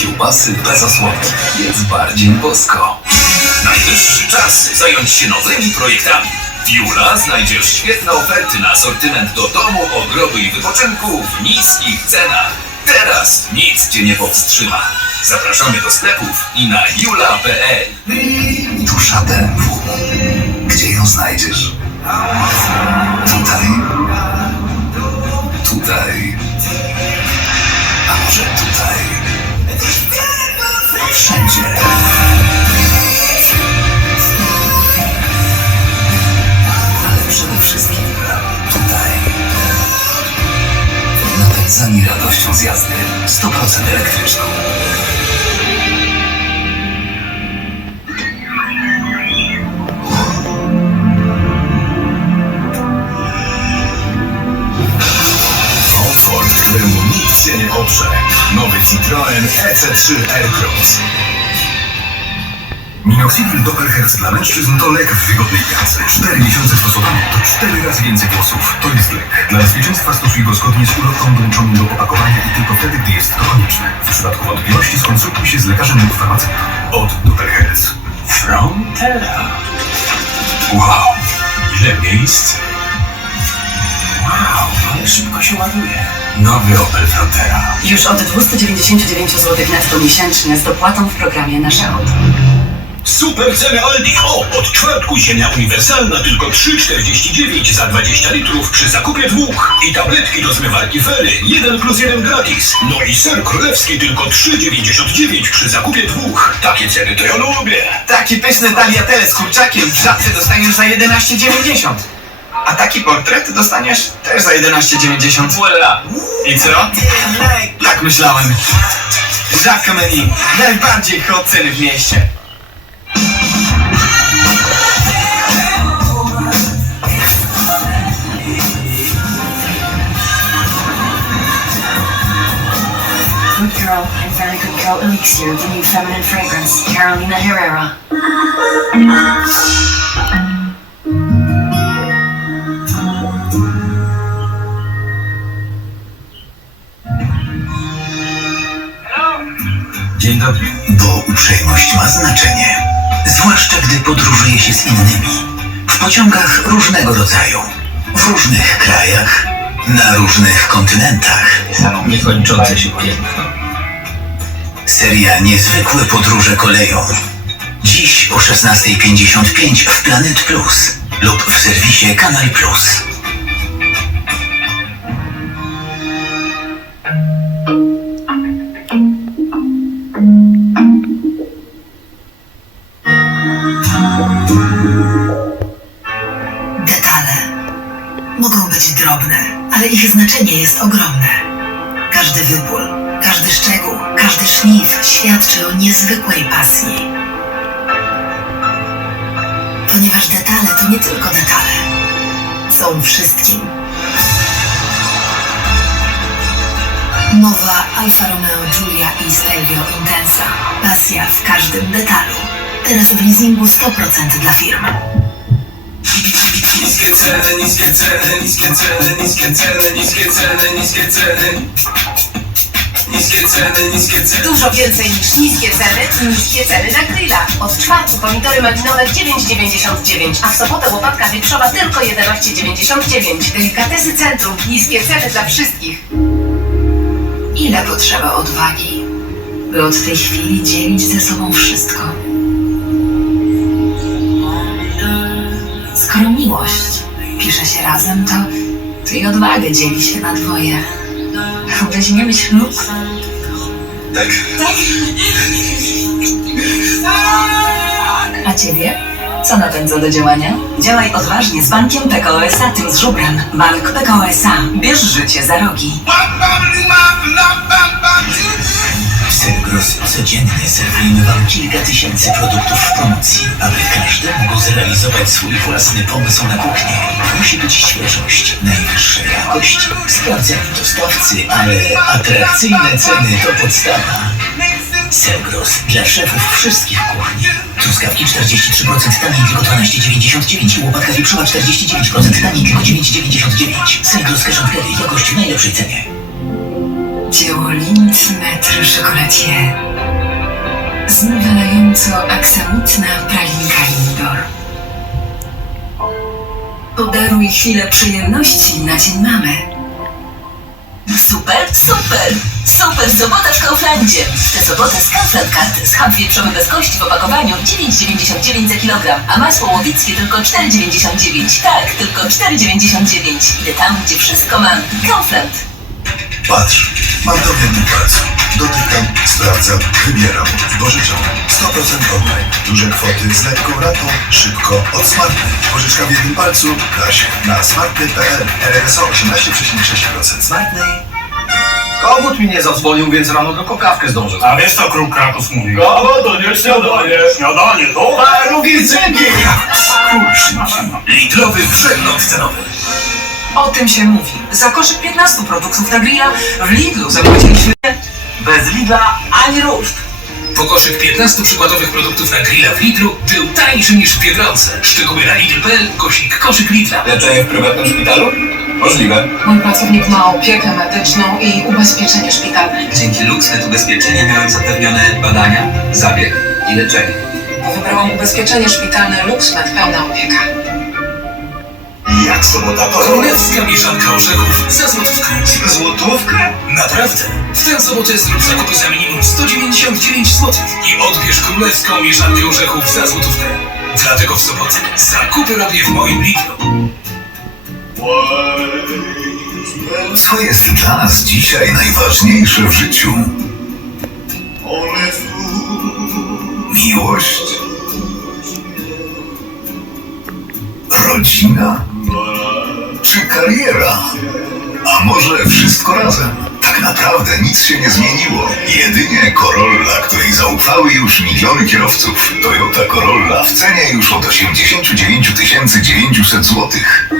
Kiełbasy bez osłonki. Jest bardziej bosko. Najwyższy czas zająć się nowymi projektami. W Jula znajdziesz świetne oferty na asortyment do domu, ogrodu i wypoczynku w niskich cenach. Teraz nic Cię nie powstrzyma. Zapraszamy do sklepów i na jula.pl. Dusza BMW. Gdzie ją znajdziesz? Tutaj. Tutaj. A może tutaj? Wszędzie. Ale przede wszystkim tutaj. Napędzani radością z jazdy. 100% elektryczną. Komfort, któremu nikt się nie oprze. Nowy Citroen EC3 Aircross. Minoxidil Doppelherz dla mężczyzn to lek w wygodnej pracy. Cztery miesiące stosowania to cztery razy więcej włosów. To jest lek. Dla bezpieczeństwa stosuj go zgodnie z ulotką dołączoną do opakowania i tylko wtedy, gdy jest to konieczne. W przypadku wątpliwości skonsultuj się z lekarzem lub farmaceutą. Od Doppelherz. Frontera. Wow, ile miejsc. Wow, ale szybko się ładuje. Nowy Opel Frontera. Już od 299 zł netto miesięcznie z dopłatą w programie Nasze Auto. Super ceny Aldi.o! Od czwartku ziemia uniwersalna tylko 3,49 za 20 litrów przy zakupie dwóch. I tabletki do zmywarki Fery 1 plus 1 gratis. No i ser królewski tylko 3,99 przy zakupie dwóch. Takie ceny to ja lubię. Taki pyszny tagliatelle z kurczakiem w żabce dostaniesz za 11,90. A taki portret dostaniesz też za 11,90. Voila! I co? Tak myślałem. Jacques Menu. Najbardziej hot ceny w mieście. Good Girl and Very Good Girl Elixir, the new feminine fragrance. Carolina Herrera. Dzień dobry. Bo uprzejmość ma znaczenie. Zwłaszcza gdy podróżuje się z innymi. W pociągach różnego rodzaju. W różnych krajach. Na różnych kontynentach. Niekończące się piękno. Seria Niezwykłe podróże koleją. Dziś o 16.55 w Planet Plus lub w serwisie Kanal Plus. Drobne, ale ich znaczenie jest ogromne. Każdy wybór, każdy szczegół, każdy szlif świadczy o niezwykłej pasji. Ponieważ detale to nie tylko detale, są wszystkim. Nowa Alfa Romeo Giulia i Stelvio Intensa. Pasja w każdym detalu. Teraz w leasingu 100% dla firm. Niskie ceny, niskie ceny, niskie ceny, niskie ceny, niskie ceny, niskie ceny. Niskie ceny, niskie ceny. Dużo więcej niż niskie ceny, niskie ceny na grilla. Od czwartku pomidory malinowe 9,99, a w sobotę łopatka wieprzowa tylko 11,99. Delikatesy Centrum, niskie ceny dla wszystkich. Ile potrzeba odwagi, by od tej chwili dzielić ze sobą wszystko? Razem, to, to i odwagę dzieli się na dwoje. Weźmiemy ślub? Tak. A ciebie? Co napędza do działania? Działaj odważnie z bankiem PKO SA, tym z żubrem. Bank PKO SA. Bierz życie za rogi. Sergros codziennie serwujemy Wam kilka tysięcy produktów w promocji, aby każdy mógł zrealizować swój własny pomysł na kuchnię. Musi być świeżość, najwyższa jakość, sprawdzeni dostawcy, ale atrakcyjne ceny to podstawa. Sergros dla szefów wszystkich kuchni. Truskawki 43% taniej tylko 12,99 i łopatka wieprzowa 49% taniej tylko 9,99. Sergros Cash jakość w najlepszej cenie. Dzieło Lindt Maître Chocolatier. Zniewalająco aksamitna pralinka Lindor. Podaruj chwilę przyjemności na dzień mamy. Super, super! Super sobota w Kauflandzie! Tę sobotę z Kaufland karty. Schab wieprzowy bez kości w opakowaniu 9,99 za kilogram, a masło łowickie tylko 4,99. Tak, tylko 4,99. Idę tam, gdzie wszystko mam. Kaufland. Patrz, mam to w jednym palcu. Dotykam, sprawdzam, wybieram, pożyczam. 100% online. Duże kwoty z lekką ratą, szybko, od Smartpay. Pożyczka w jednym palcu, da się. Na smartpay.pl RRSO 18,6%. Smartpay. Kogut mi nie zadzwonił, więc rano tylko kawkę zdążę. A wiesz co król Kratos mówi? Kawa to nie śniadanie. Śniadanie to? Drugi cynki! Król szybki. Litrowy przegląd cenowy. O tym się mówi. Za koszyk 15 produktów na grilla w Lidlu zapłaciliśmy bez Lidla ani rusz. Po koszyk 15 przykładowych produktów na grilla w Lidlu był tańszy niż w Biedronce. Szczegóły na lidl.pl, kośnik koszyk Lidla. Leczenie w prywatnym szpitalu? Możliwe. Mój pracownik ma opiekę medyczną i ubezpieczenie szpitalne. Dzięki LuxNet ubezpieczenie miałem zapewnione badania, zabieg i leczenie. Wybrałam ubezpieczenie szpitalne LuxNet, pełna opieka. Jak sobota to Królewska mieszanka orzechów za złotówkę. Złotówkę? Naprawdę? W tę sobotę zrób zakupy za minimum 199 zł i odbierz królewską mieszankę orzechów za złotówkę. Dlatego w sobotę zakupy robię w moim Lidlu. Co jest dla nas dzisiaj najważniejsze w życiu? Miłość? Rodzina? Czy kariera? A może wszystko razem? Tak naprawdę nic się nie zmieniło. Jedynie Corolla, której zaufały już miliony kierowców. Toyota Corolla w cenie już od 89 900 złotych.